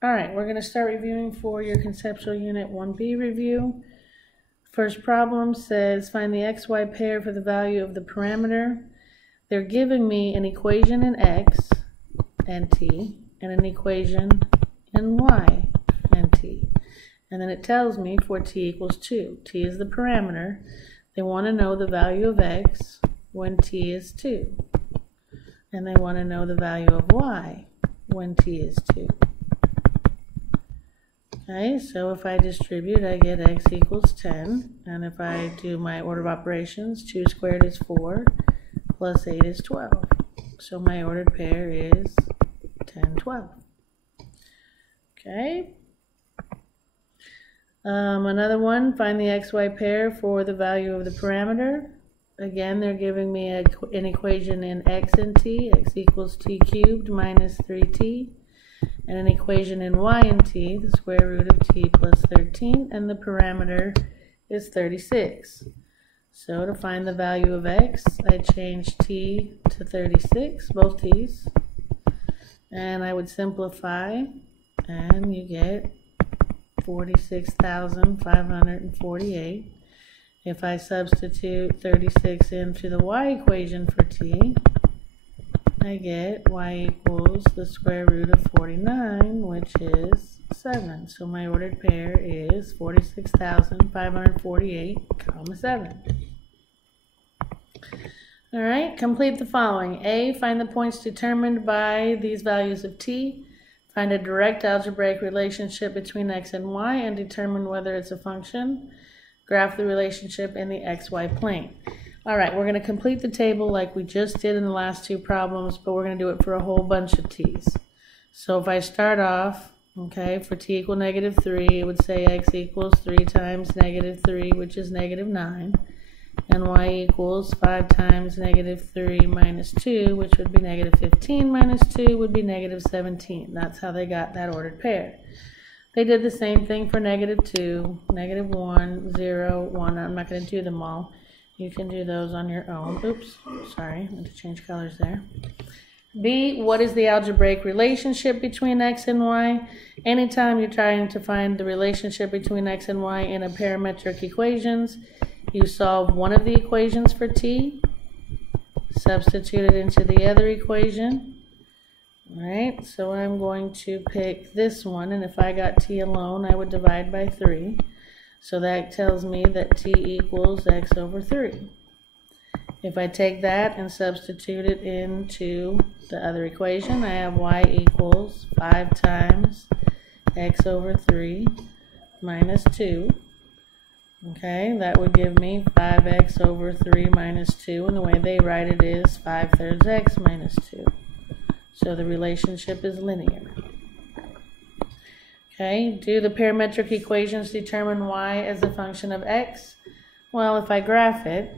All right, we're going to start reviewing for your conceptual unit 1B review. First problem says find the xy pair for the value of the parameter. They're giving me an equation in x and t and an equation in y and t. And then it tells me for t equals 2. T is the parameter. They want to know the value of x when t is 2. And they want to know the value of y when t is 2. Okay, so if I distribute, I get x equals 10. And if I do my order of operations, 2 squared is 4, plus 8 is 12. So my ordered pair is 10, 12. Okay. Another one, find the xy pair for the value of the parameter. Again, they're giving me an equation in x and t, x equals t cubed minus 3t. And an equation in y and t, the square root of t plus 13, and the parameter is 36. So to find the value of x, I change t to 36, both t's, and I would simplify, and you get 46,548. If I substitute 36 into the y equation for t, I get y equals the square root of 49, which is 7. So my ordered pair is 46,548, comma 7. All right, complete the following. A, find the points determined by these values of t. Find a direct algebraic relationship between x and y and determine whether it's a function. Graph the relationship in the xy plane. All right, we're going to complete the table like we just did in the last two problems, but we're going to do it for a whole bunch of t's. So if I start off, okay, for t equal negative 3, it would say x equals 3 times negative 3, which is negative 9, and y equals 5 times negative 3 minus 2, which would be negative 15 minus 2 would be negative 17. That's how they got that ordered pair. They did the same thing for negative 2, negative 1, 0, 1. I'm not going to do them all. You can do those on your own. Oops, sorry, I meant to change colors there. B, what is the algebraic relationship between x and y? Anytime you're trying to find the relationship between x and y in a parametric equations, you solve one of the equations for t, substitute it into the other equation. All right, so I'm going to pick this one, and if I got t alone, I would divide by 3. So that tells me that t equals x over 3. If I take that and substitute it into the other equation, I have y equals 5 times x over 3 minus 2. Okay, that would give me 5x over 3 minus 2, and the way they write it is 5/3 x minus 2. So the relationship is linear. Okay, do the parametric equations determine y as a function of x? Well, if I graph it,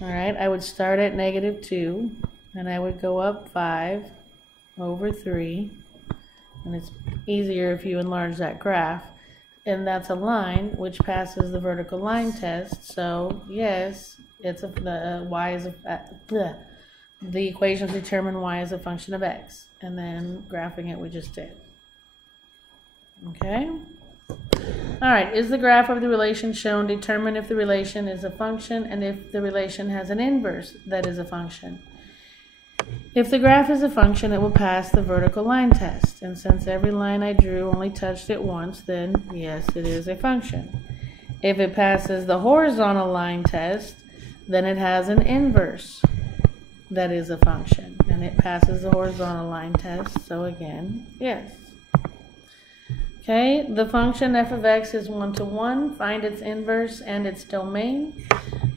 all right, I would start at negative 2, and I would go up 5 over 3, and it's easier if you enlarge that graph, and that's a line which passes the vertical line test, so yes, it's the equations determine y as a function of x, and then graphing it we just did. Okay. All right, is the graph of the relation shown? Determine if the relation is a function and if the relation has an inverse that is a function. If the graph is a function, it will pass the vertical line test. And since every line I drew only touched it once, then yes, it is a function. If it passes the horizontal line test, then it has an inverse that is a function. And it passes the horizontal line test, so again, yes. Okay, the function f of x is 1 to 1. Find its inverse and its domain.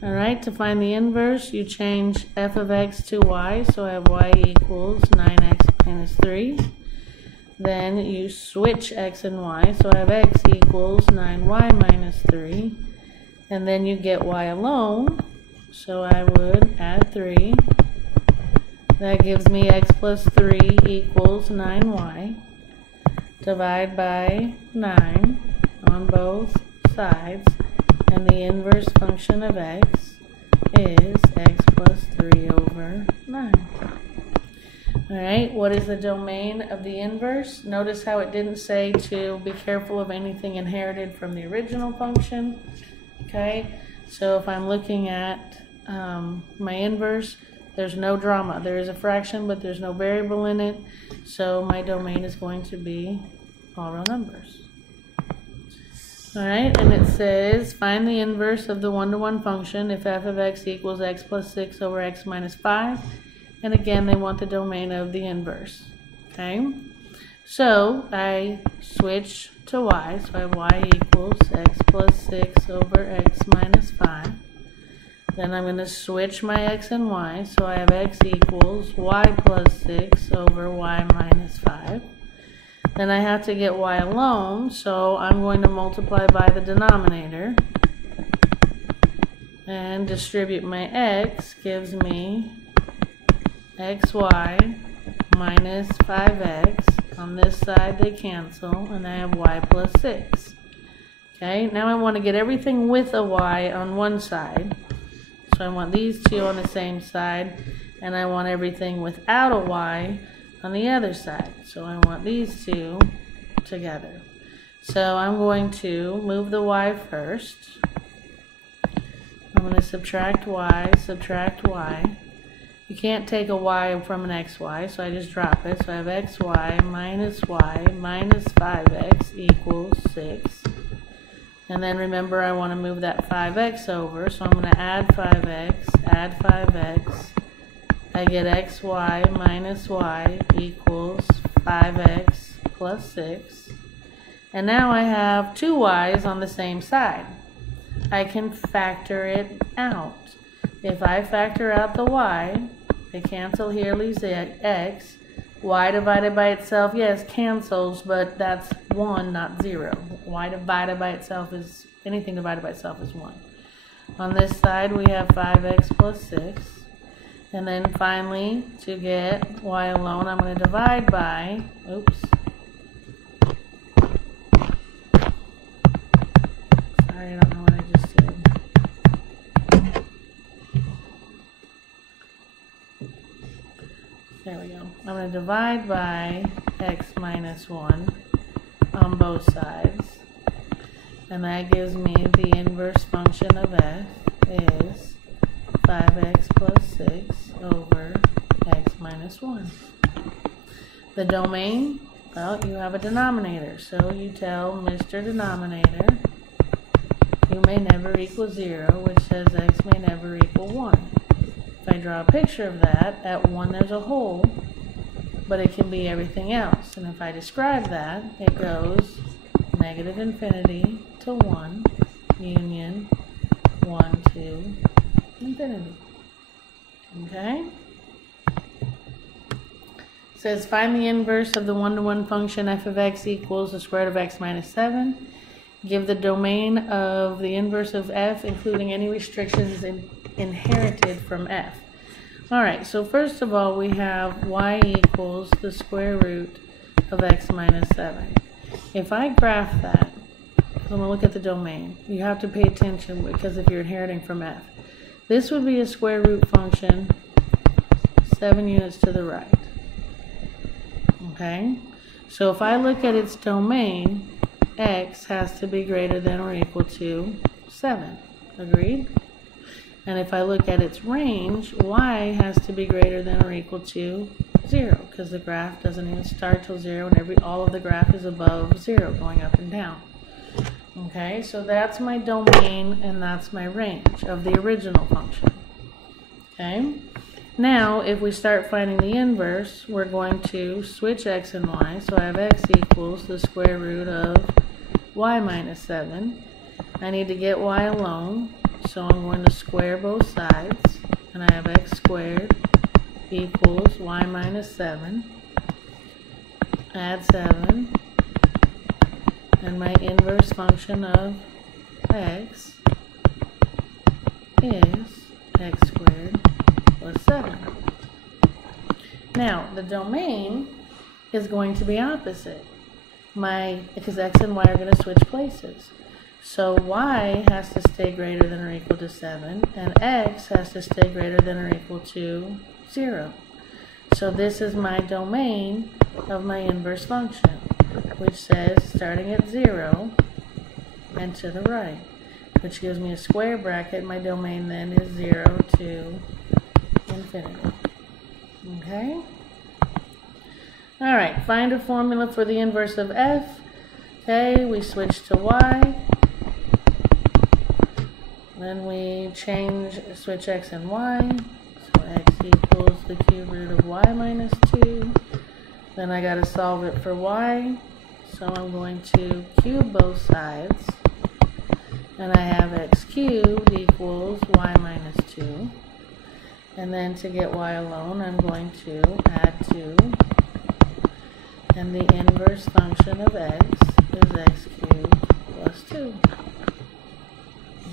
All right, to find the inverse, you change f of x to y. So I have y equals 9x minus 3. Then you switch x and y. So I have x equals 9y minus 3. And then you get y alone. So I would add 3. That gives me x plus 3 equals 9y. Divide by 9 on both sides, and the inverse function of x is x plus 3 over 9. All right, what is the domain of the inverse? Notice how it didn't say to be careful of anything inherited from the original function. Okay, so if I'm looking at my inverse, there's no drama. There is a fraction, but there's no variable in it. So my domain is going to be all real numbers. All right, and it says, find the inverse of the one-to-one function if f of x equals x plus 6 over x minus 5. And again, they want the domain of the inverse. Okay, so I switch to y. So I have y equals x plus 6 over x minus 5. Then I'm going to switch my x and y. So I have x equals y plus 6 over y minus 5. Then I have to get y alone. So I'm going to multiply by the denominator. And distribute my x gives me xy minus 5x. On this side they cancel, and I have y plus 6. Okay, now I want to get everything with a y on one side. So I want these two on the same side, and I want everything without a y on the other side. So I want these two together. So I'm going to move the y first. I'm going to subtract y, subtract y. You can't take a y from an xy, so I just drop it. So I have xy minus y minus 5x equals 6. And then remember, I want to move that 5x over, so I'm going to add 5x, add 5x. I get xy minus y equals 5x plus 6. And now I have two y's on the same side. I can factor it out. If I factor out the y, they cancel here, leaves the x. Y divided by itself, yes, cancels, but that's 1, not 0. Y divided by itself is, anything divided by itself is 1. On this side, we have 5x plus 6. And then finally, to get y alone, I'm going to divide by, oops. Sorry, I don't know what I just did. There we go. I'm going to divide by x minus 1 on both sides. And that gives me the inverse function of f is 5x plus 6 over x minus 1. The domain, well, you have a denominator. So you tell Mr. Denominator, you may never equal 0, which says x may never equal 1. If I draw a picture of that, at 1 there's a hole, but it can be everything else. And if I describe that, it goes negative infinity to 1, union 1 to infinity. Okay? It says find the inverse of the one-to-one function f of x equals the square root of x minus 7. Give the domain of the inverse of f, including any restrictions inherited from f. Alright, so first of all, we have y equals the square root of x minus 7. If I graph that, I'm going to look at the domain. You have to pay attention because if you're inheriting from f. This would be a square root function 7 units to the right. Okay? So if I look at its domain, x has to be greater than or equal to 7. Agreed? And if I look at its range, y has to be greater than or equal to 0, because the graph doesn't even start till 0, and all of the graph is above 0, going up and down. Okay, so that's my domain, and that's my range of the original function. Okay, now if we start finding the inverse, we're going to switch x and y. So I have x equals the square root of y minus 7. I need to get y alone. So I'm going to square both sides, and I have x squared equals y minus 7. Add 7, and my inverse function of x is x squared plus 7. Now, the domain is going to be opposite. Because x and y are going to switch places. So y has to stay greater than or equal to 7, and x has to stay greater than or equal to 0. So this is my domain of my inverse function, which says starting at 0 and to the right, which gives me a square bracket. My domain then is 0 to infinity. Okay? Alright, find a formula for the inverse of f. Okay, we switch to y. Then we switch x and y. So x equals the cube root of y minus 2. Then I got to solve it for y. So I'm going to cube both sides. And I have x cubed equals y minus 2. And then to get y alone, I'm going to add 2. And the inverse function of x is x cubed plus 2.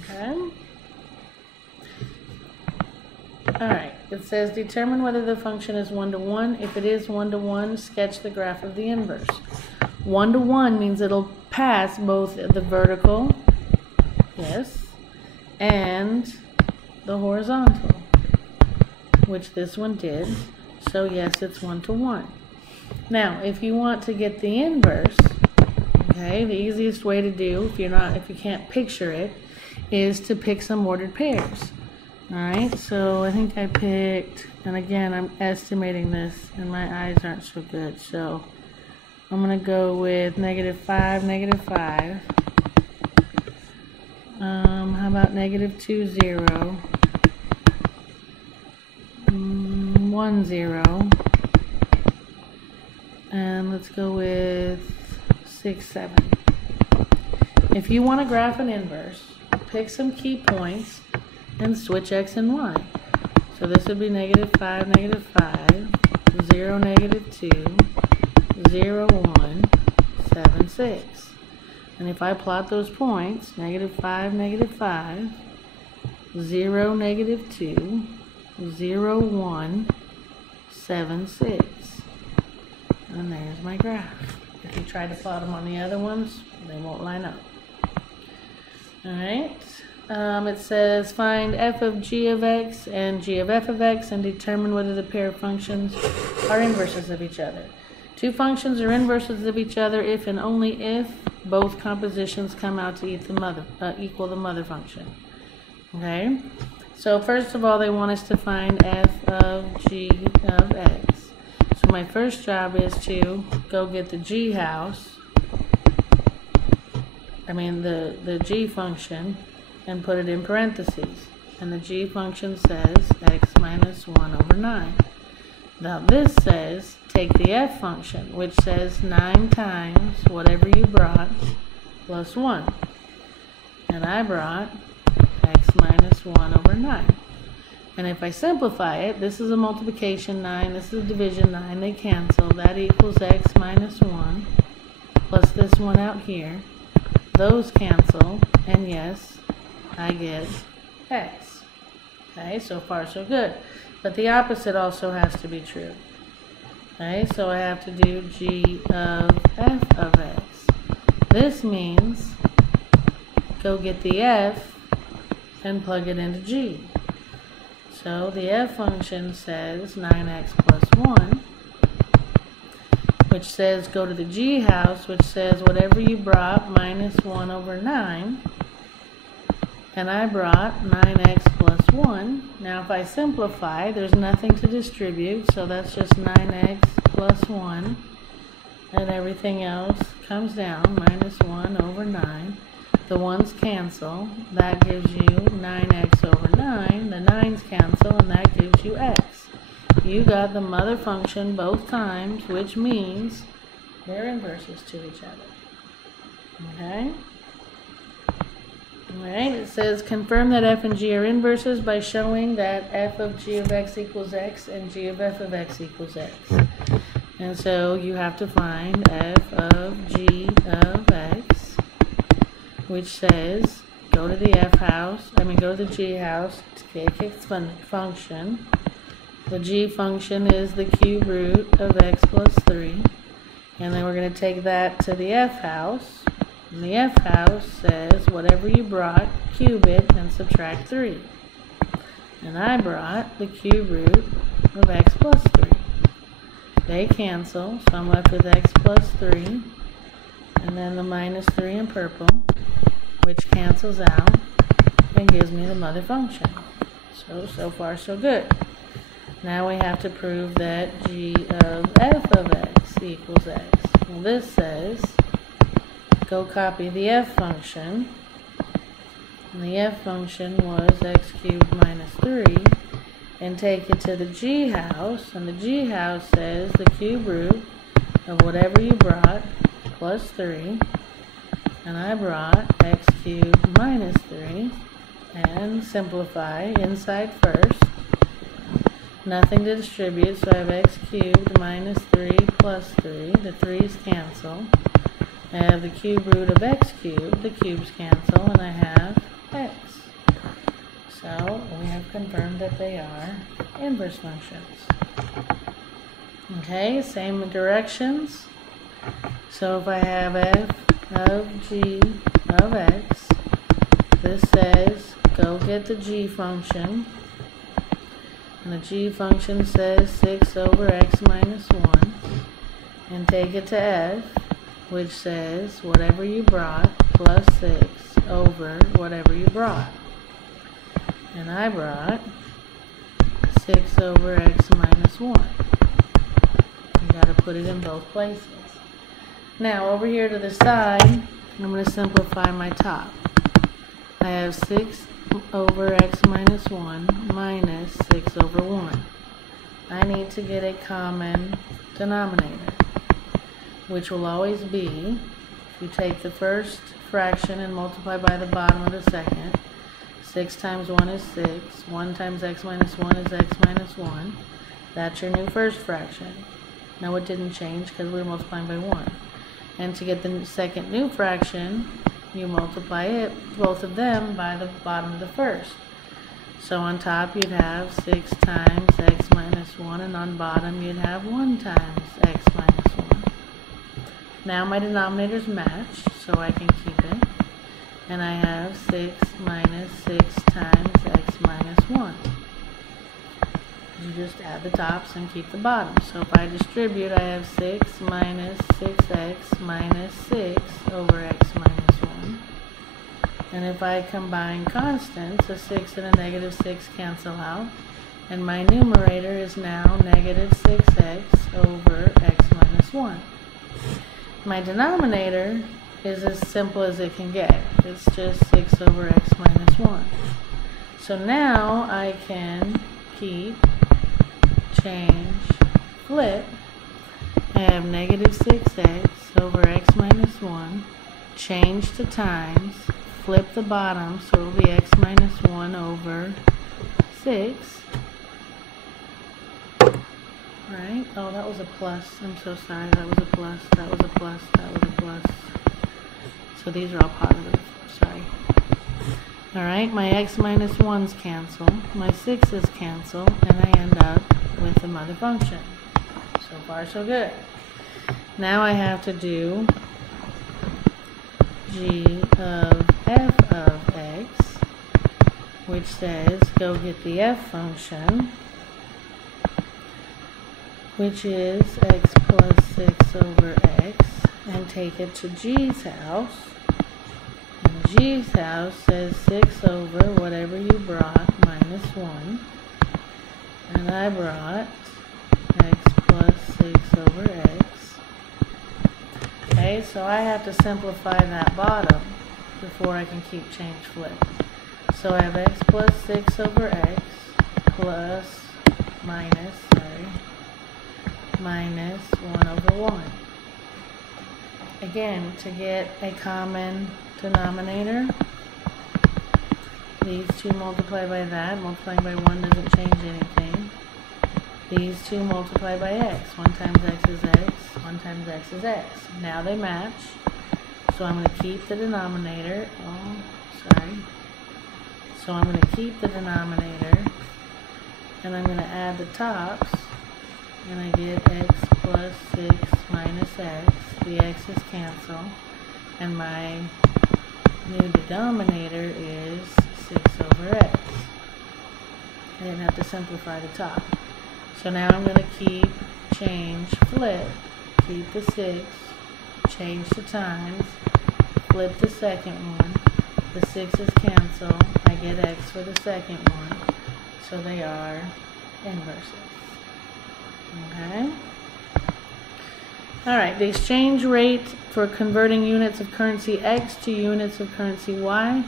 Okay? Alright, it says determine whether the function is 1 to 1. If it is 1 to 1, sketch the graph of the inverse. 1 to 1 means it'll pass both the vertical, yes, and the horizontal, which this one did. So yes, it's 1 to 1. Now, if you want to get the inverse, okay, the easiest way to do, if you can't picture it, is to pick some ordered pairs. Alright, so I think I picked, and again, I'm estimating this, and my eyes aren't so good, so I'm going to go with -5, -5. How about -2, 0, 1, 0, and let's go with 6, 7. If you want to graph an inverse, pick some key points and switch x and y. So this would be -5, -5, 0, -2, 0, 1, 7, 6. And if I plot those points, -5, -5, 0, -2, 0, 1, 7, 6. And there's my graph. If you try to plot them on the other ones, they won't line up. Alright. It says find f of g of x and g of f of x and determine whether the pair of functions are inverses of each other. Two functions are inverses of each other if and only if both compositions come out to equal the mother function. Okay? So first of all, they want us to find f of g of x. So my first job is to go get the g house, the g function, and put it in parentheses. And the g function says x minus 1 over 9. Now this says take the f function, which says 9 times whatever you brought plus 1. And I brought x minus 1 over 9. And if I simplify it, this is a multiplication 9, this is a division 9, they cancel. That equals x minus 1 plus this one out here. Those cancel, and yes, I get x. Okay, so far so good. But the opposite also has to be true. Okay, so I have to do g of f of x. This means go get the f and plug it into g. So the f function says 9x plus 1, which says go to the g house, which says whatever you brought minus 1 over 9. And I brought 9x plus 1. Now if I simplify, there's nothing to distribute, so that's just 9x plus 1. And everything else comes down, minus 1 over 9. The 1's cancel. That gives you 9x over 9. The 9's cancel, and that gives you x. You got the mother function both times, which means they're inverses to each other. Okay? Alright, it says confirm that f and g are inverses by showing that f of g of x equals x and g of f of x equals x. And so you have to find f of g of x, which says go to the f house, go to the g house, take its function. The g function is the cube root of x plus 3. And then we're going to take that to the f house. And the f house says whatever you brought, cube it and subtract 3. And I brought the cube root of x plus 3. they cancel, so I'm left with x plus 3, and then the minus 3 in purple, which cancels out and gives me the mother function. So far so good. Now we have to prove that g of f of x equals x. Well, this says, go copy the f function, and the f function was x cubed minus 3, and take it to the g house, and the g house says the cube root of whatever you brought plus 3, and I brought x cubed minus 3, and simplify inside first. Nothing to distribute, so I have x cubed minus 3 plus 3. The 3's cancel. I have the cube root of x cubed. The cubes cancel, and I have x. So we have confirmed that they are inverse functions. Okay, same directions. So if I have f of g of x, this says go get the g function. And the g function says 6 over x minus 1, and take it to f, which says whatever you brought plus 6 over whatever you brought. And I brought 6 over x minus 1. You got to put it in both places. Now over here to the side, I'm going to simplify my top. I have 6 over x minus 1 minus 6 over 1. I need to get a common denominator, which will always be, if you take the first fraction and multiply by the bottom of the second, 6 times 1 is 6, 1 times x minus 1 is x minus 1. That's your new first fraction. Now it didn't change because we were multiplying by 1. And to get the second new fraction, you multiply it, both of them, by the bottom of the first. So on top you'd have 6 times x minus 1, and on bottom you'd have 1 times x minus 1. Now my denominators match, so I can keep it. And I have 6 minus 6 times x minus 1. You just add the tops and keep the bottom. So if I distribute, I have 6 minus 6x minus 6 over x minus 1. And if I combine constants, a 6 and a negative 6 cancel out. And my numerator is now negative 6x over x minus 1. My denominator is as simple as it can get. It's just 6 over x minus 1. So now I can keep, change, flip. I have negative 6x over x minus 1, change to times, flip the bottom, so it will be x minus 1 over 6. Right? Oh, that was a plus. I'm so sorry. That was a plus. That was a plus. That was a plus. So these are all positive. Sorry. Alright, my x minus 1's cancel. My 6's cancel. And I end up with the mother function. So far, so good. Now I have to do g of f of x, which says go get the f function, which is x plus 6 over x, and take it to g's house. And g's house says 6 over whatever you brought minus 1. And I brought x plus 6 over x. Okay, so I have to simplify that bottom before I can keep, change, flip. So I have x plus 6 over x plus minus 1 over 1. Again, to get a common denominator, these two multiply by that. Multiplying by 1 doesn't change anything. These two multiply by x. 1 times x is x, 1 times x is x. Now they match, so I'm going to keep the denominator. So I'm going to keep the denominator, and I'm going to add the tops, and I get x plus 6 minus x. The x's cancel, and my new denominator is 6 over x. I didn't have to simplify the top. So now I'm going to keep, change, flip, keep the 6, change to times, flip the second one, the 6's cancel, I get x for the second one, so they are inverses. Okay? Alright, the exchange rate for converting units of currency x to units of currency y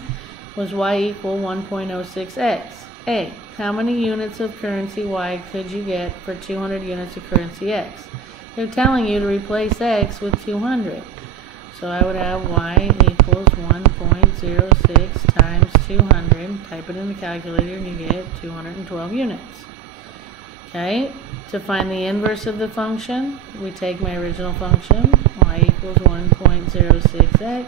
was y equal 1.06x. A. How many units of currency y could you get for 200 units of currency x? They're telling you to replace x with 200. So I would have y equals 1.06 times 200. Type it in the calculator and you get 212 units. Okay, to find the inverse of the function, we take my original function, y equals 1.06x.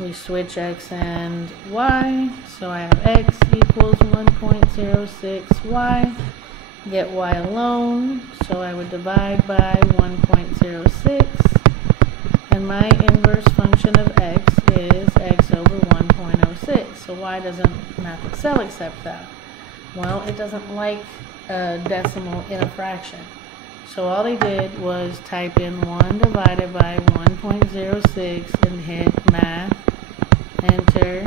We switch x and y, so I have x equals 1.06y. Get y alone, so I would divide by 1.06. And my inverse function of x is x over 1.06. So why doesn't Math Excel accept that? Well, it doesn't like a decimal in a fraction. So all they did was type in 1 divided by 1.06 and hit math, enter,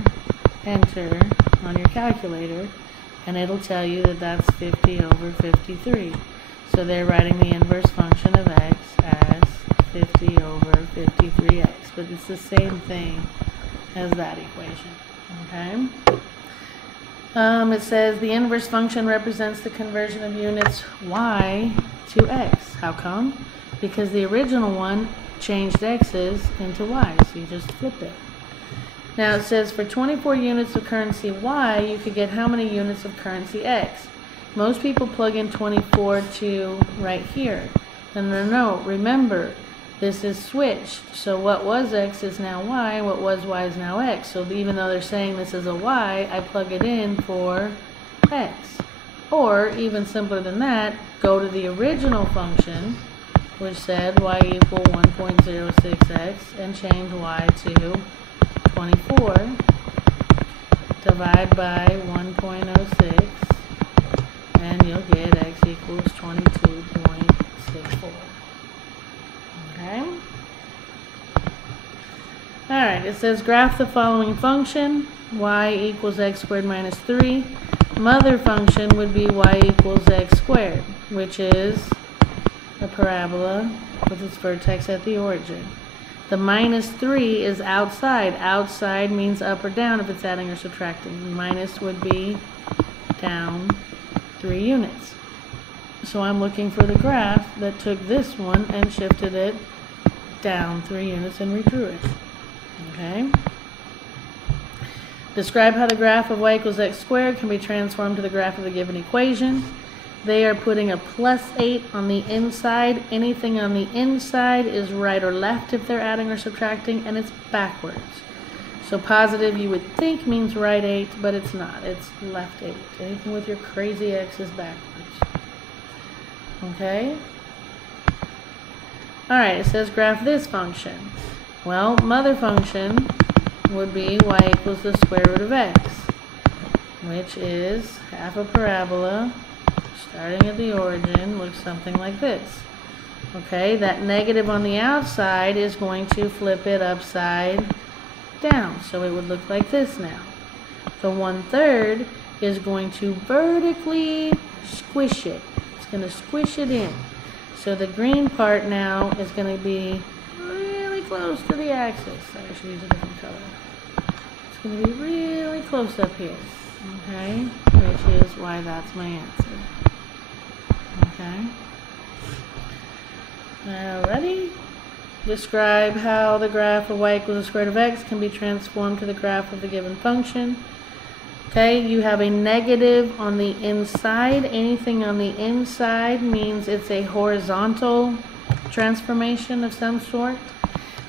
enter on your calculator, and it'll tell you that that's 50 over 53. So they're writing the inverse function of x as 50 over 53x, but it's the same thing as that equation. Okay? It says the inverse function represents the conversion of units y to x. How come? Because the original one changed x's into y's, so you just flip it. Now it says for 24 units of currency y, you could get how many units of currency x? Most people plug in 24 to right here. No, remember, this is switched. So what was x is now y, what was y is now x. So even though they're saying this is a y, I plug it in for x. Or, even simpler than that, go to the original function, which said y equal 1.06x, and change y to 24, divide by 1.06, and you'll get x equals 22.64. Okay? Alright, it says graph the following function, y equals x squared minus 3. Mother function would be y equals x squared, which is a parabola with its vertex at the origin. The minus 3 is outside. Outside means up or down if it's adding or subtracting. Minus would be down 3 units. So I'm looking for the graph that took this one and shifted it down 3 units and redrew it. Okay? Describe how the graph of y equals x squared can be transformed to the graph of the given equation. They are putting a +8 on the inside. Anything on the inside is right or left if they're adding or subtracting, and it's backwards. So positive you would think means right 8, but it's not. It's left 8. Anything with your crazy x is backwards. Okay? Alright, it says graph this function. Well, mother function would be y equals the square root of x, which is half a parabola starting at the origin, looks something like this. Okay, that negative on the outside is going to flip it upside down, so it would look like this now. The 1/3 is going to vertically squish it. It's going to squish it in. So the green part now is going to be really close to the axis. I should use a different color. It's going to be really close up here. Okay, which is why that's my answer. Okay. Alrighty. Describe how the graph of y equals the square root of x can be transformed to the graph of the given function. Okay, you have a negative on the inside. Anything on the inside means it's a horizontal transformation of some sort.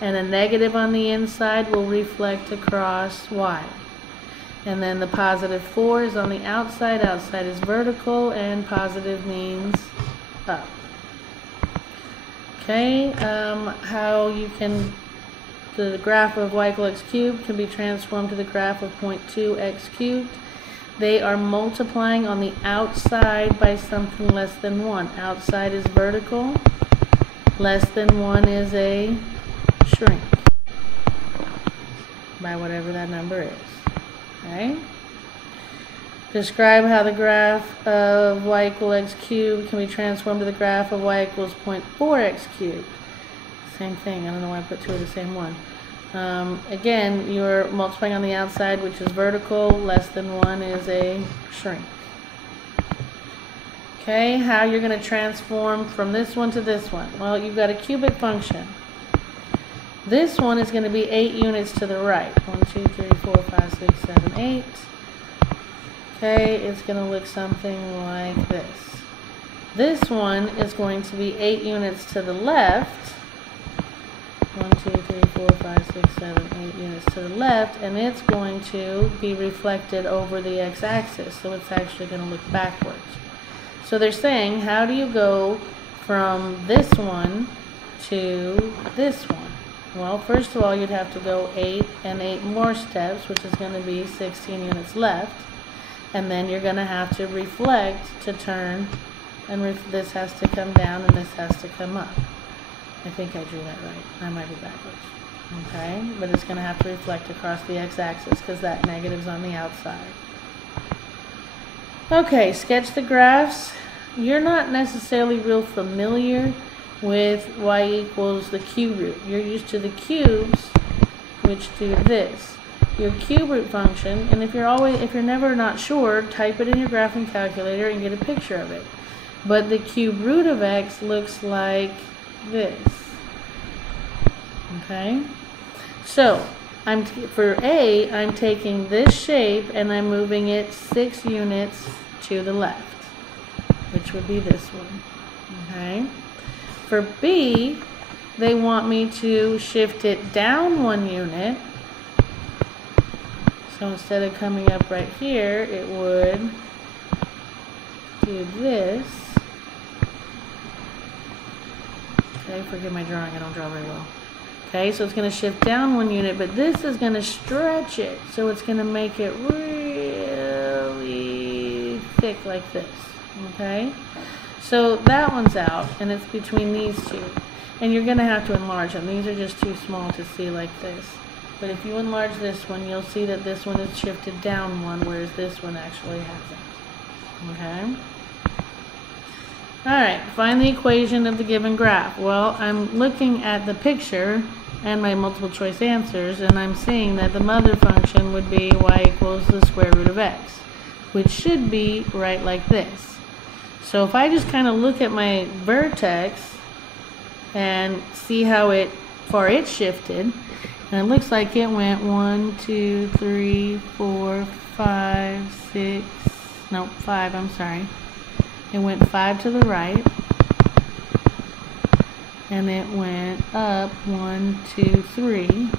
And a negative on the inside will reflect across y. And then the +4 is on the outside. Outside is vertical, and positive means up. Okay, how you can, the graph of y equals x cubed can be transformed to the graph of 0.2x cubed. they are multiplying on the outside by something less than 1. Outside is vertical, less than 1 is a shrink by whatever that number is. Okay? Describe how the graph of y equal x cubed can be transformed to the graph of y equals 0.4x cubed. Same thing. I don't know why I put two of the same one. Again, you're multiplying on the outside, which is vertical. Less than 1 is a shrink. Okay, how you're going to transform from this one to this one? Well, you've got a cubic function. This one is going to be 8 units to the right. 1, 2, 3, 4, 5, 6, 7, 8. Okay, it's going to look something like this. This one is going to be 8 units to the left. 1, 2, 3, 4, 5, 6, 7, 8 units to the left, and it's going to be reflected over the x-axis, so it's actually going to look backwards. So they're saying, how do you go from this one to this one? Well, first of all, you'd have to go 8 and 8 more steps, which is going to be 16 units left, and then you're going to have to reflect to turn, and this has to come down and this has to come up. I think I drew that right. I might be backwards. Okay, but it's going to have to reflect across the x-axis because that negative's on the outside. Okay, sketch the graphs. You're not necessarily real familiar with y equals the cube root. You're used to the cubes, which do this. Your cube root function, and if you're never not sure, type it in your graphing calculator and get a picture of it. But the cube root of x looks like this. Okay, so for A, I'm taking this shape and I'm moving it 6 units to the left, which would be this one. Okay, for B, they want me to shift it down 1 unit. So instead of coming up right here, it would do this. Okay, forgive my drawing, I don't draw very well. Okay, so it's going to shift down 1 unit, but this is going to stretch it, so it's going to make it really thick like this. Okay, so that one's out, and it's between these two. And you're going to have to enlarge them. These are just too small to see like this. But if you enlarge this one, you'll see that this one is shifted down 1, whereas this one actually hasn't. Okay? Alright, find the equation of the given graph. Well, I'm looking at the picture and my multiple choice answers, and I'm seeing that the mother function would be y equals the square root of x, which should be right like this. So if I just kind of look at my vertex and see how far it shifted, and it looks like it went 1, 2, 3, 4, 5, 6, no, 5, I'm sorry. It went 5 to the right, and it went up 1, 2, 3,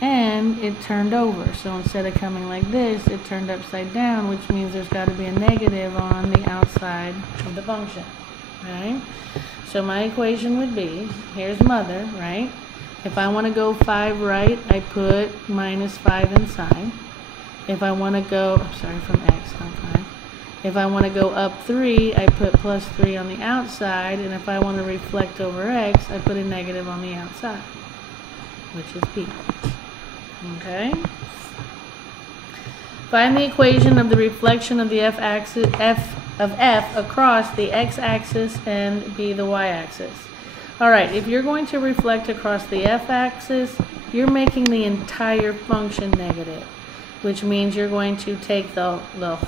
and it turned over. So instead of coming like this, it turned upside down, which means there's got to be a negative on the outside of the function, right? So my equation would be, here's mother, right? If I want to go 5 right, I put minus 5 inside. If I want to go, I'm sorry, from x, not 5. If I want to go up 3, I put plus 3 on the outside, and if I want to reflect over x, I put a negative on the outside, which is b. Okay? Find the equation of the reflection of the f across the x-axis and b the y-axis. Alright, if you're going to reflect across the f-axis, you're making the entire function negative, which means you're going to take the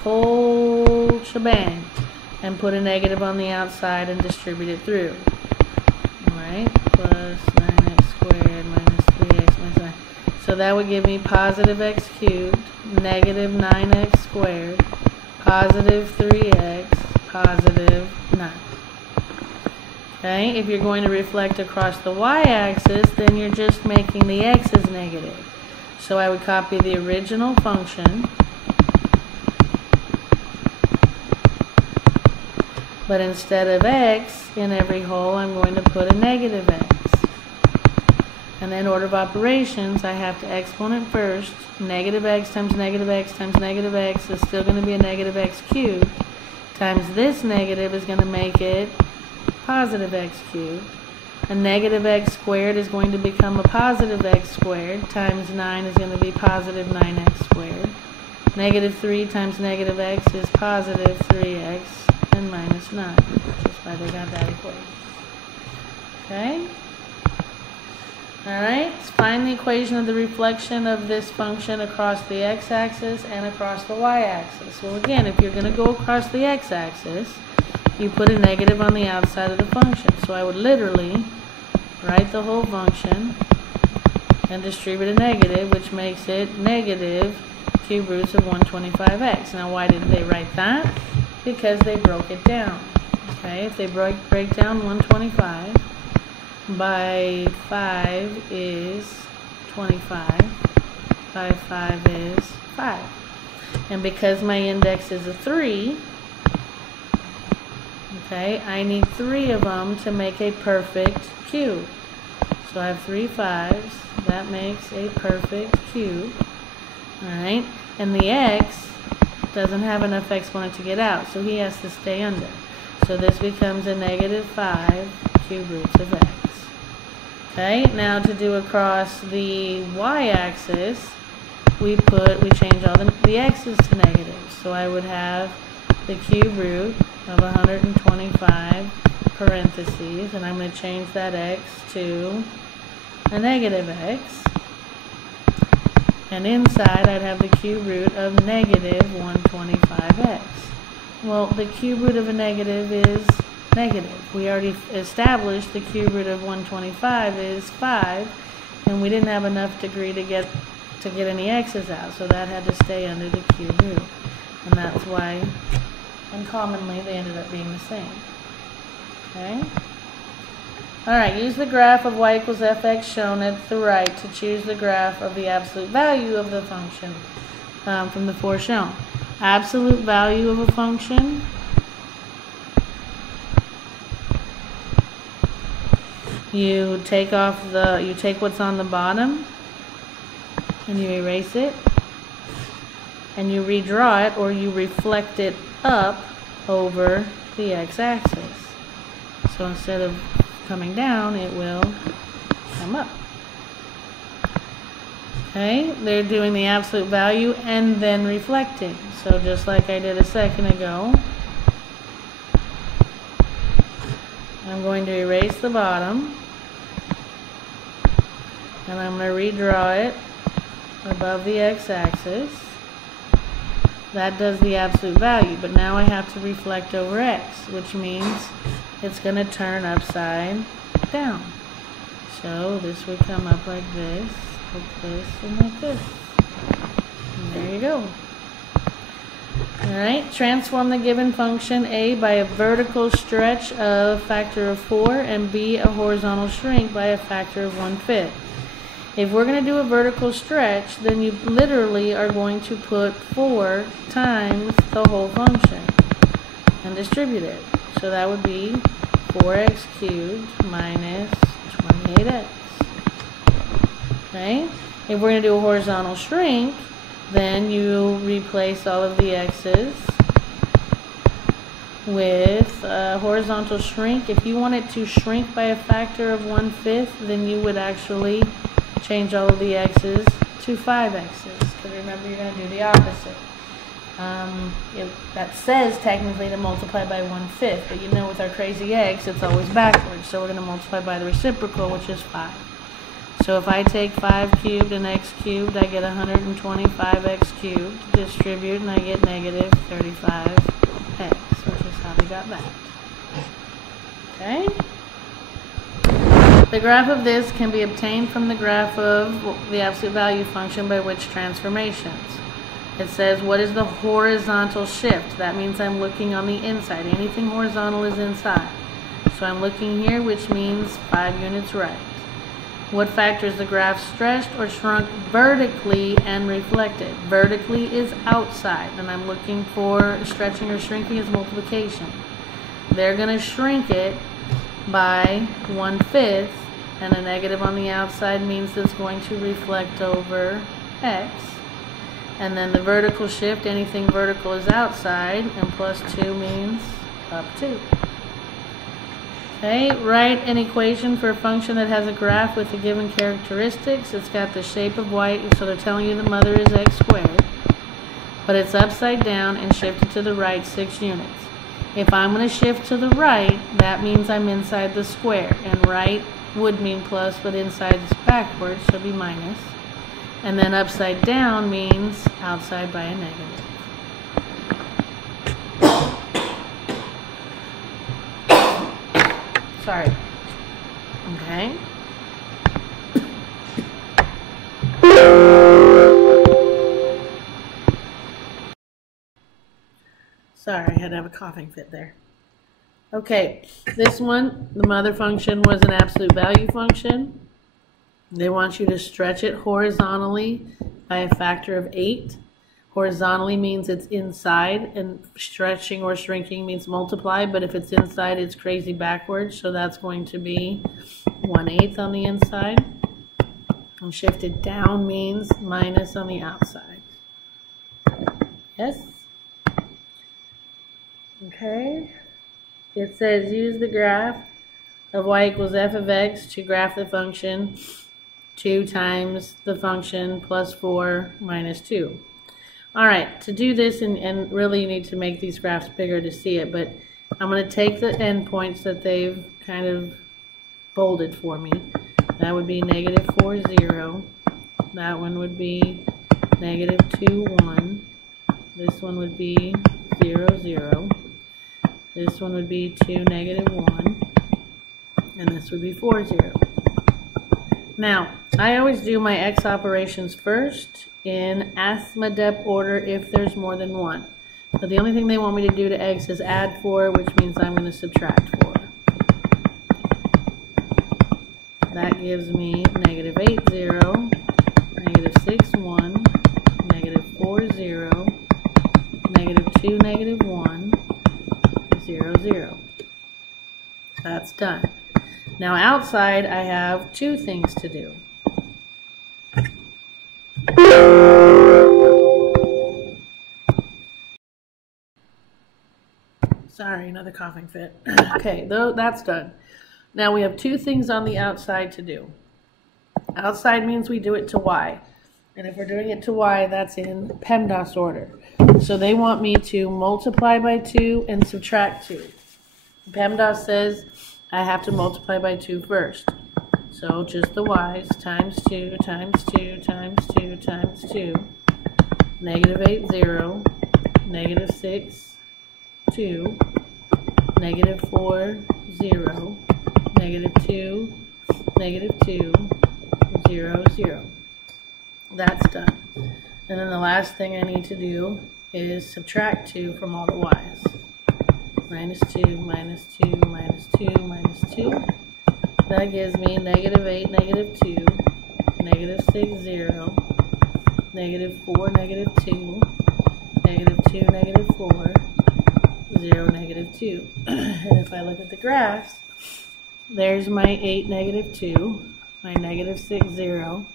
whole shebang and put a negative on the outside and distribute it through. Alright, plus 9x squared minus 3x minus 9. So that would give me positive x cubed, negative 9x squared, positive 3x, positive 9. Okay, if you're going to reflect across the y-axis, then you're just making the x's negative. So I would copy the original function, but instead of x in every hole, I'm going to put a negative x. And then order of operations, I have to exponent first. Negative x times negative x times negative x is still going to be a negative x cubed. Times this negative is going to make it positive x cubed. A negative x squared is going to become a positive x squared. Times 9 is going to be positive 9x squared. Negative 3 times negative x is positive 3x and minus 9, which is why they got that equation. Okay? Alright, find the equation of the reflection of this function across the x-axis and across the y-axis. Well, again, if you're going to go across the x-axis, you put a negative on the outside of the function. So I would literally write the whole function and distribute a negative, which makes it negative cube roots of 125x. Now, why didn't they write that? Because they broke it down. Okay, if they break down 125 by 5 is 25, by 5 is 5. And because my index is a 3, okay, I need 3 of them to make a perfect cube. So I have 3 5s, that makes a perfect cube. Alright, and the x doesn't have enough exponent to get out, so he has to stay under. So this becomes a negative 5 cube roots of x. Okay, now to do across the y-axis, we change all the x's to negatives. So I would have the cube root of 125 parentheses, and I'm going to change that x to a negative x. And inside, I'd have the cube root of negative 125x. Well, the cube root of a negative is negative. We already established the cube root of 125 is 5, and we didn't have enough degree to get any x's out, so that had to stay under the cube root. And that's why, uncommonly, they ended up being the same. Okay? Alright, use the graph of y equals fx shown at the right to choose the graph of the absolute value of the function from the four shown. Absolute value of a function you take what's on the bottom and you erase it and you redraw it, or you reflect it up over the x-axis. So instead of coming down, it will come up. Okay, they're doing the absolute value and then reflecting. So just like I did a second ago, I'm going to erase the bottom and I'm going to redraw it above the x-axis. That does the absolute value, but now I have to reflect over x, which means it's going to turn upside down. So this would come up like this, and like this. And there you go. Alright, transform the given function a by a vertical stretch of factor of 4 and b a horizontal shrink by a factor of 1/5. If we're going to do a vertical stretch, then you literally are going to put 4 times the whole function and distribute it. So that would be 4x cubed minus 28x. Okay? If we're going to do a horizontal shrink, then you replace all of the x's with a horizontal shrink. If you want it to shrink by a factor of 1/5, then you would actually change all of the x's to 5x's. Because remember, you're going to do the opposite. That says technically to multiply by 1/5, but you know with our crazy x, it's always backwards. So we're going to multiply by the reciprocal, which is 5. So if I take 5 cubed and x cubed, I get 125x cubed. Distribute, and I get negative 35x, which is how we got that. Okay? The graph of this can be obtained from the graph of the absolute value function by which transformations. It says, what is the horizontal shift? That means I'm looking on the inside. Anything horizontal is inside. So I'm looking here, which means 5 units right. What factor is the graph stretched or shrunk vertically and reflected? Vertically is outside, and I'm looking for stretching or shrinking as multiplication. They're going to shrink it by 1/5 and a negative on the outside means it's going to reflect over x. And then the vertical shift, anything vertical is outside, and plus 2 means up 2. Okay, write an equation for a function that has a graph with the given characteristics. It's got the shape of y, so they're telling you the mother is x squared, but it's upside down and shifted to the right 6 units. If I'm going to shift to the right, that means I'm inside the square, and right would mean plus, but inside is backwards, so it'll be minus. And then upside down means outside by a negative. Sorry. Okay. Sorry, I had to have a coughing fit there. Okay, this one, the mother function was an absolute value function. They want you to stretch it horizontally by a factor of 8. Horizontally means it's inside, and stretching or shrinking means multiply, but if it's inside, it's crazy backwards, so that's going to be 1/8 on the inside. And shifted down means minus on the outside. Yes? Okay. It says use the graph of y equals f of x to graph the function 2 times the function plus 4 minus 2. Alright, to do this, and really you need to make these graphs bigger to see it, but I'm going to take the endpoints that they've kind of bolded for me. That would be negative 4, 0. That one would be negative 2, 1. This one would be 0, 0. This one would be 2, negative 1. And this would be 4, 0. Now, I always do my x operations first in Asmadep order if there's more than one. But the only thing they want me to do to x is add 4, which means I'm going to subtract 4. That gives me negative 8, 0, negative 6, 1, negative 4, 0, negative 2, negative 1, 0, 0. That's done. Now outside I have 2 things to do. Sorry, another coughing fit. Okay, that's done. Now we have 2 things on the outside to do. Outside means we do it to y. And if we're doing it to y, that's in PEMDAS order. So they want me to multiply by 2 and subtract 2. PEMDAS says I have to multiply by 2 first. So just the y's, times 2, times 2, times 2, times 2. Negative 8, 0, negative 6, 2, negative 4, 0, negative 2, negative 2, 0, 0. That's done. And then the last thing I need to do is subtract 2 from all the y's. Minus 2, minus 2, minus 2, minus 2. That gives me negative 8, negative 2, negative 6, 0, negative 4, negative 2, negative 2, negative 4, 0, negative 2. And if I look at the graphs, there's my 8, negative 2, my negative 6, 0,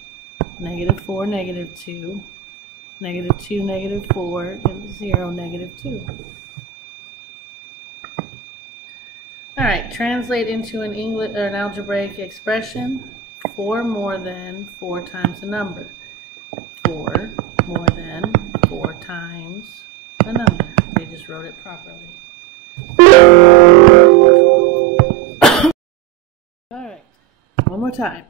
negative 4, negative 2, negative 2, negative 4, and 0, negative 2. Alright, translate into an algebraic expression. 4 more than 4 times the number. 4 more than 4 times the number. They just wrote it properly. Alright, one more time.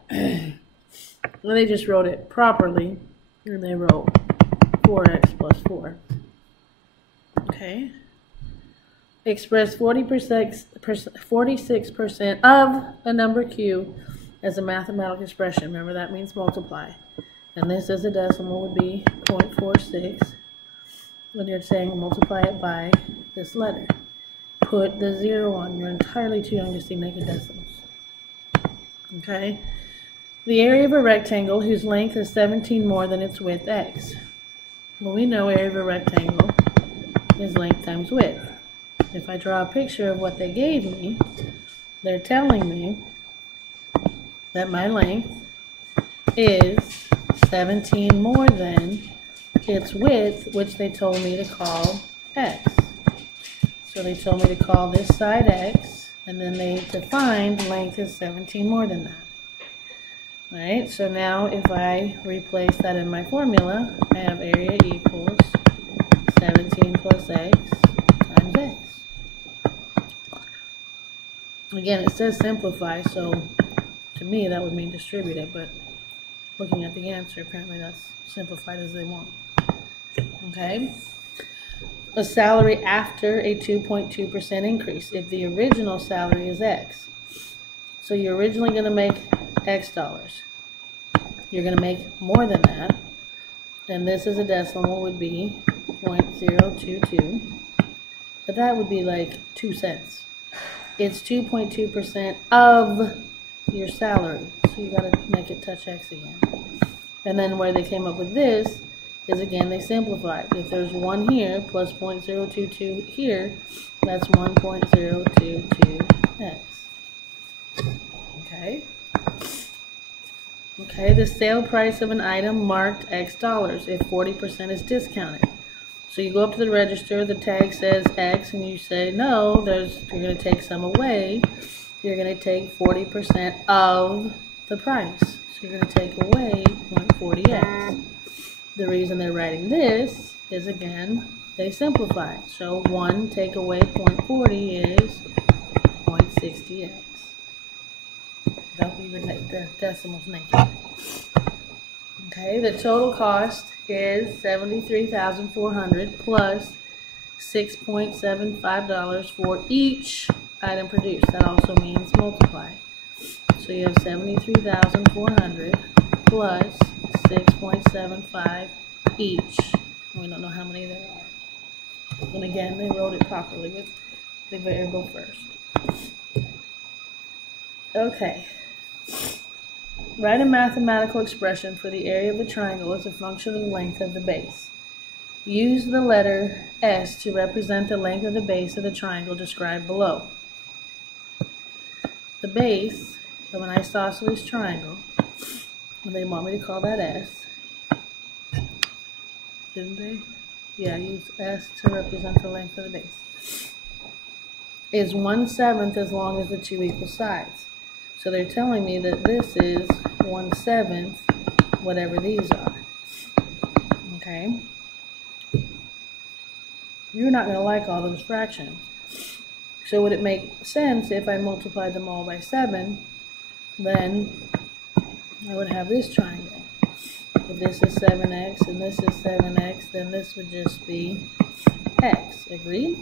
Well, they just wrote it properly, and they wrote 4x plus 4. Okay. Express 46% of a number q as a mathematical expression. Remember, that means multiply. And this as a decimal would be 0.46. When you're saying multiply it by this letter. Put the 0 on. You're entirely too young to see naked decimals. Okay? The area of a rectangle whose length is 17 more than its width, x. Well, we know area of a rectangle is length times width. If I draw a picture of what they gave me, they're telling me that my length is 17 more than its width, which they told me to call x. So they told me to call this side x, and then they defined length is 17 more than that. Alright, so now if I replace that in my formula, I have area equals 17 plus x times x. Again, it says simplify, so to me that would mean distribute it, but looking at the answer, apparently that's simplified as they want. Okay? A salary after a 2.2% increase. If the original salary is x, so you're originally going to make x dollars. You're going to make more than that, and this as a decimal would be 0.022, but that would be like 2 cents. It's 2.2% of your salary, so you got to make it touch x again. And then where they came up with this is, again, they simplified. If there's 1 here plus 0.022 here, that's 1.022x. Okay? Okay, the sale price of an item marked X dollars if 40% is discounted. So you go up to the register, the tag says X, and you say, no, you're going to take some away. You're going to take 40% of the price. So you're going to take away 0.40x. The reason they're writing this is, again, they simplified. So 1 take away 0.40 is 0.60x. Don't even make the decimals naked. Okay, the total cost is $73,400 plus $6.75 for each item produced. That also means multiply. So you have $73,400 plus 6.75 each. We don't know how many there are. And again, they wrote it properly with the variable first. Okay. Write a mathematical expression for the area of a triangle as a function of the length of the base. Use the letter S to represent the length of the base of the triangle described below. The base of an isosceles triangle, and they want me to call that S, didn't they? Yeah, use S to represent the length of the base, is 1/7 as long as the two equal sides. So they're telling me that this is 1/7, whatever these are. Okay? You're not going to like all those fractions. So would it make sense if I multiplied them all by 7, then I would have this triangle. If this is 7x and this is 7x, then this would just be x. Agreed?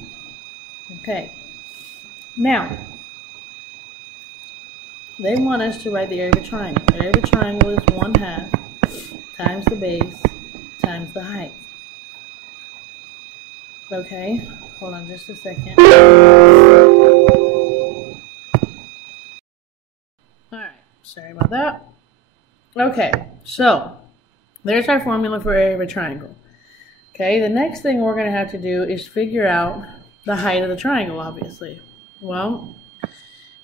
Okay. Now, they want us to write the area of a triangle. The area of a triangle is 1/2 times the base times the height. Okay, hold on just a second. Alright, sorry about that. Okay, so there's our formula for area of a triangle. Okay, the next thing we're going to have to do is figure out the height of the triangle, obviously. Well,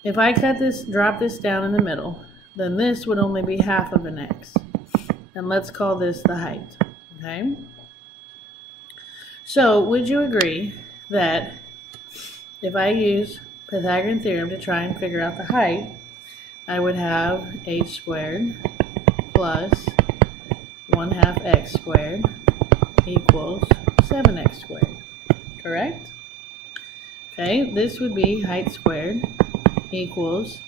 if I drop this down in the middle, then this would only be half of an x. And let's call this the height, okay? So, would you agree that if I use Pythagorean Theorem to try and figure out the height, I would have h squared plus 1/2 x squared equals 7x squared, correct? Okay, this would be height squared equals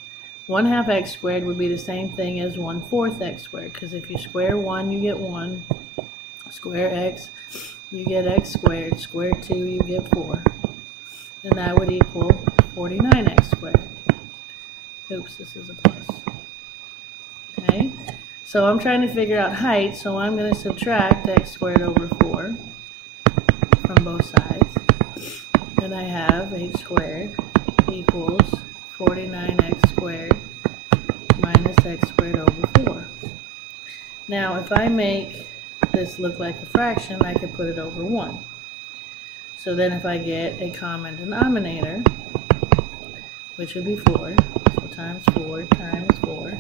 1/2 x squared would be the same thing as 1/4 x squared, because if you square 1, you get 1, square x, you get x squared, square 2, you get 4, and that would equal 49x squared. Oops, this is a plus. Okay, so I'm trying to figure out height, so I'm going to subtract x squared over 4 from both sides, and I have h squared equals 49x squared minus x squared over 4. Now, if I make this look like a fraction, I could put it over 1. So then if I get a common denominator, which would be 4, so times 4 times 4,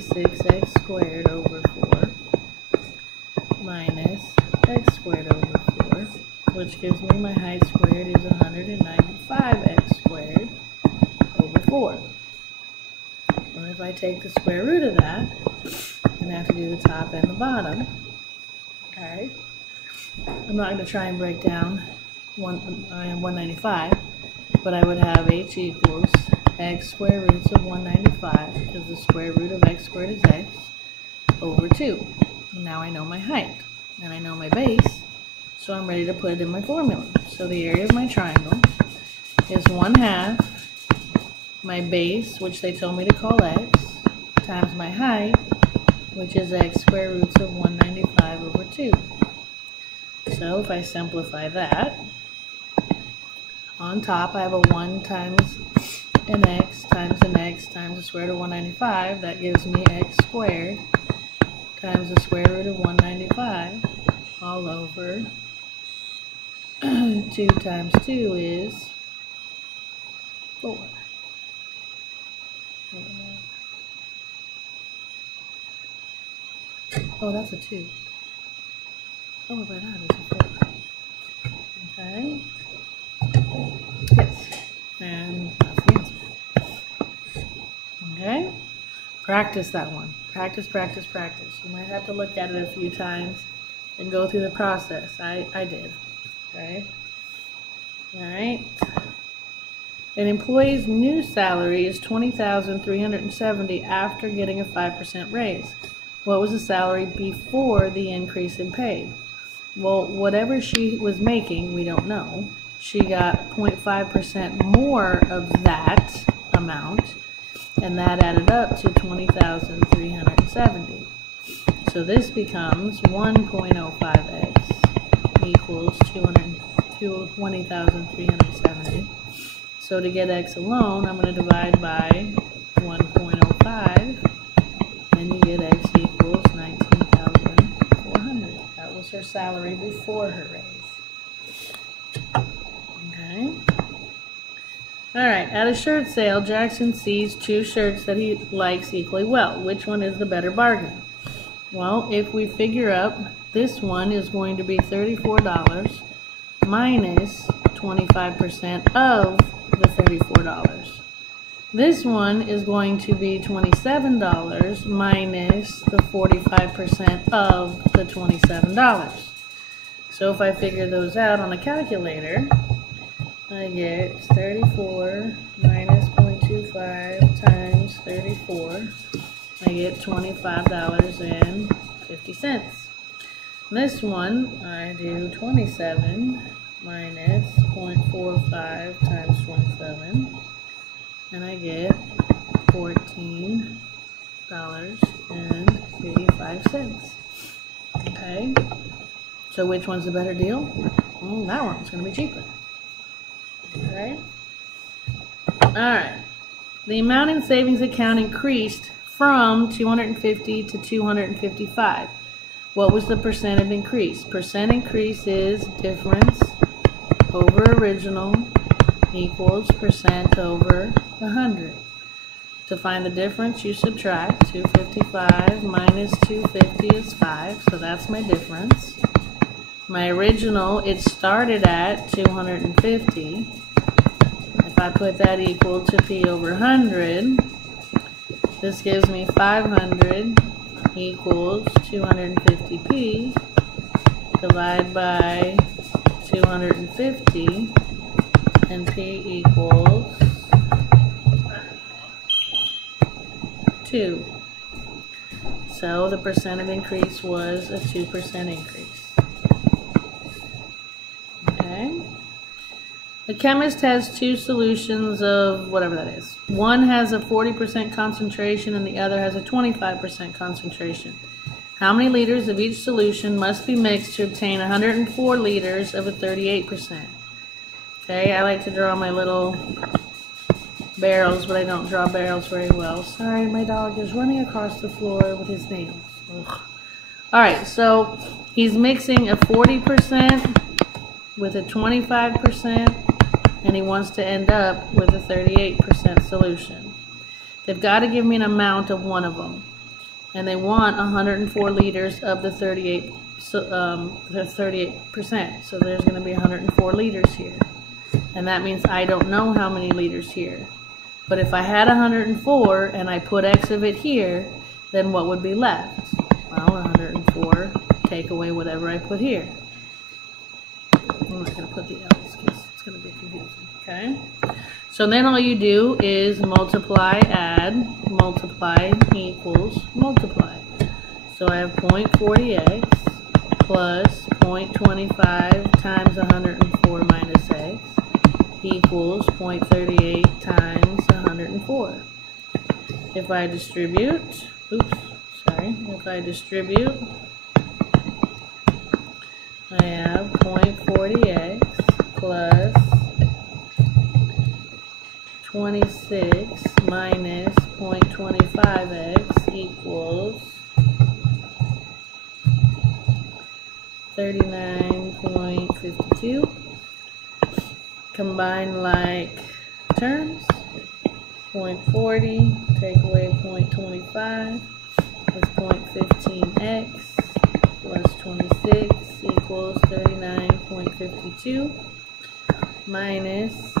6x squared over 4 minus x squared over 4, which gives me my height squared is 195x squared over 4. And if I take the square root of that, I'm going to have to do the top and the bottom. Okay. I'm not going to try and break down 195, but I would have h equals x square roots of 195, because the square root of x squared is x, over 2. And now I know my height, and I know my base, so I'm ready to put it in my formula. So the area of my triangle is 1/2 my base, which they told me to call x, times my height, which is x square roots of 195 over 2. So if I simplify that, on top I have a 1 times an x times the square root of 195. That gives me x squared times the square root of 195 all over 2 times 2 is 4. Oh, that's a 2. Oh, but that is a 4. Okay. Yes. And that's the answer. Okay. Practice that one. Practice, practice, practice. You might have to look at it a few times and go through the process. I did. Okay. All right. An employee's new salary is $20,370 after getting a 5% raise. What was the salary before the increase in pay? Well, whatever she was making, we don't know. She got 0.5% more of that amount, and that added up to $20,370. So this becomes 1.05x equals 20,370. So to get x alone, I'm going to divide by 1.05, and you get x equals 19,400. That was her salary before her raise. Okay. All right. At a shirt sale, Jackson sees 2 shirts that he likes equally well. Which one is the better bargain? Well, if we figure up, this one is going to be $34 minus 25% of the $34. This one is going to be $27 minus the 45% of the $27. So if I figure those out on a calculator, I get 34 minus 0.25 times 34. I get $25.50. This one, I do 27 minus 0.45 times 27, and I get $14.85. Okay, so which one's the better deal? Well, that one's going to be cheaper. Okay. All right. The amount in savings account increased from 250 to 255. What was the percent of increase? Percent increase is difference over original equals percent over 100. To find the difference, you subtract. 255 minus 250 is 5, so that's my difference. My original, it started at 250. If I put that equal to P over 100, this gives me 500 equals 250P. Divide by 250, and P equals 2. So the percent of increase was a 2% increase. Okay. The chemist has 2 solutions of whatever that is. One has a 40% concentration and the other has a 25% concentration. How many liters of each solution must be mixed to obtain 104 liters of a 38%? Okay, I like to draw my little barrels, but I don't draw barrels very well. Sorry, my dog is running across the floor with his nails. Ugh. Alright, so he's mixing a 40% with a 25%, and he wants to end up with a 38% solution. They've got to give me an amount of one of them. and they want 104 liters of the 38%. So there's going to be 104 liters here. And that means I don't know how many liters here. But if I had 104 and I put X of it here, then what would be left? Well, 104, take away whatever I put here. I'm not going to put the L's because it's going to be confusing. Okay? So then all you do is multiply, add, multiply equals multiply. So I have 0.40x plus 0.25 times 104 minus x equals 0.38 times 104. If I distribute, if I distribute, I have 0.40x plus 26 minus 0.25x equals 39.52. Combine like terms. 0.40, take away 0.25 is 0.15x plus 26 equals 39.52 minus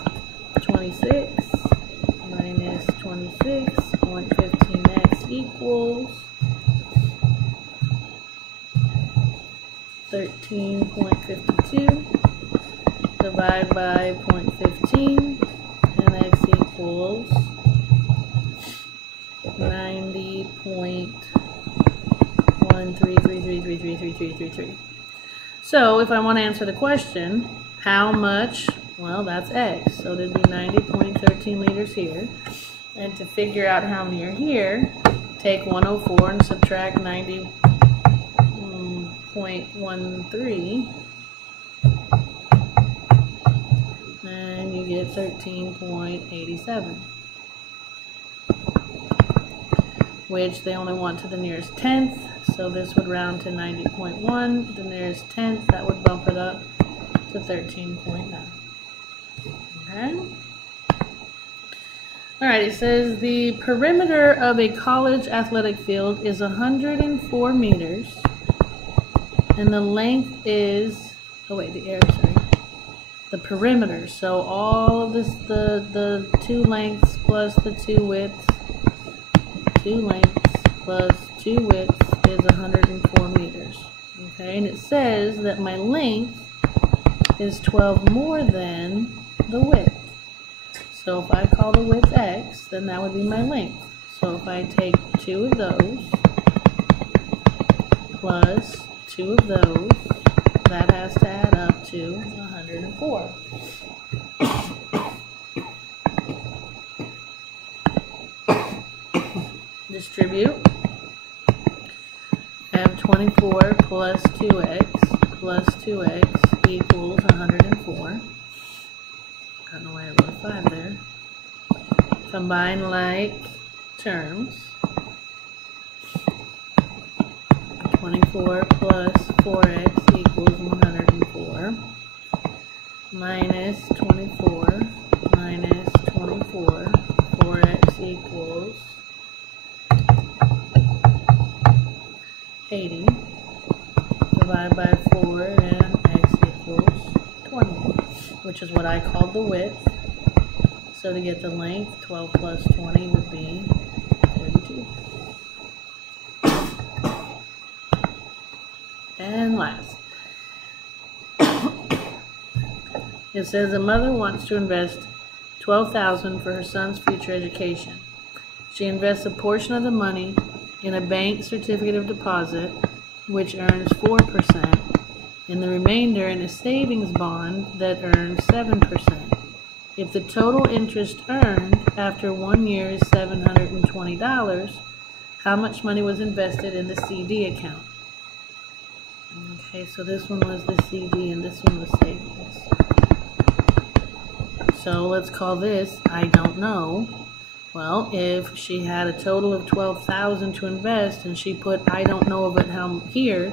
26 minus 26.15x equals 13.52. Divide by 0.15 and x equals 90.13333333. So if I want to answer the question, how much? Well, that's x. So there'd be 90.13 liters here. And to figure out how many are here, take 104 and subtract 90.13. And you get 13.87, which they only want to the nearest tenth, so this would round to 90.1. The nearest tenth, that would bump it up to 13.9. Okay. Alright, it says the perimeter of a college athletic field is 104 meters, and the length is, the perimeter. So all of this, the two lengths plus the two widths, 2 lengths plus 2 widths is 104 meters. Okay, and it says that my length is 12 more than the width. So if I call the width x, then that would be my length. So if I take 2 of those plus 2 of those, that has to add up to 104. Distribute. I have 24 plus 2x plus 2x equals 104. I don't know why I wrote a 5 there. Combine like terms. 24 plus 4x equals 104. Minus 24 minus 24. 4x equals 80. Divide by 4 and x equals 20, which is what I called the width. So to get the length, 12 plus 20 would be 32. And last, it says a mother wants to invest $12,000 for her son's future education. She invests a portion of the money in a bank certificate of deposit, which earns 4%, and the remainder in a savings bond that earns 7%. If the total interest earned after 1 year is $720, how much money was invested in the CD account? Okay, so this one was the CD and this one was savings. So let's call this I don't know. Well, if she had a total of $12,000 to invest and she put I don't know of it how here,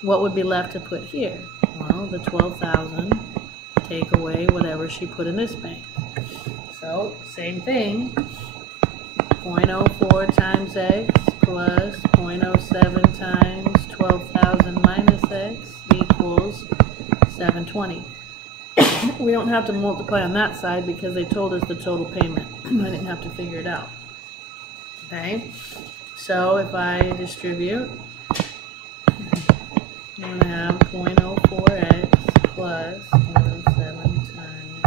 what would be left to put here? Well, the $12,000 take away whatever she put in this bank. So, same thing. 0.04 times x plus 0.05 we don't have to multiply on that side because they told us the total payment. I didn't have to figure it out. Okay, so if I distribute, I'm going to have 0.04x plus 0.07 times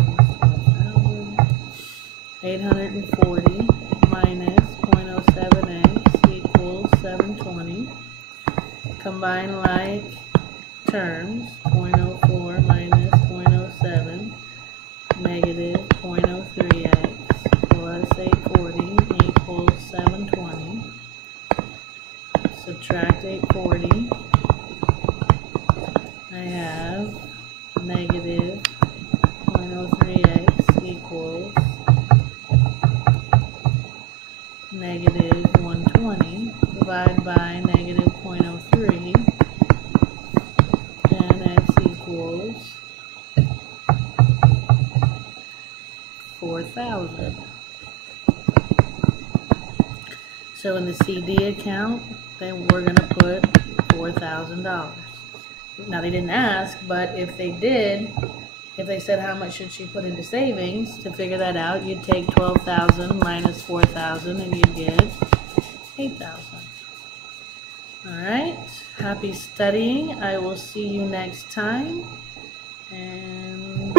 12,840 minus 0.07x equals 720. Combine like terms, 0.04 minus 0.07, negative 0.03x plus 840 equals 720. Subtract 840. I have negative 0.03x equals negative 120. Divide by negative 0.03. And x equals 4,000. So in the CD account, then we're going to put $4,000. Now they didn't ask, but if they did, if they said how much should she put into savings, to figure that out, you'd take 12,000 minus 4,000 and you'd get 8,000. Alright, happy studying. I will see you next time. And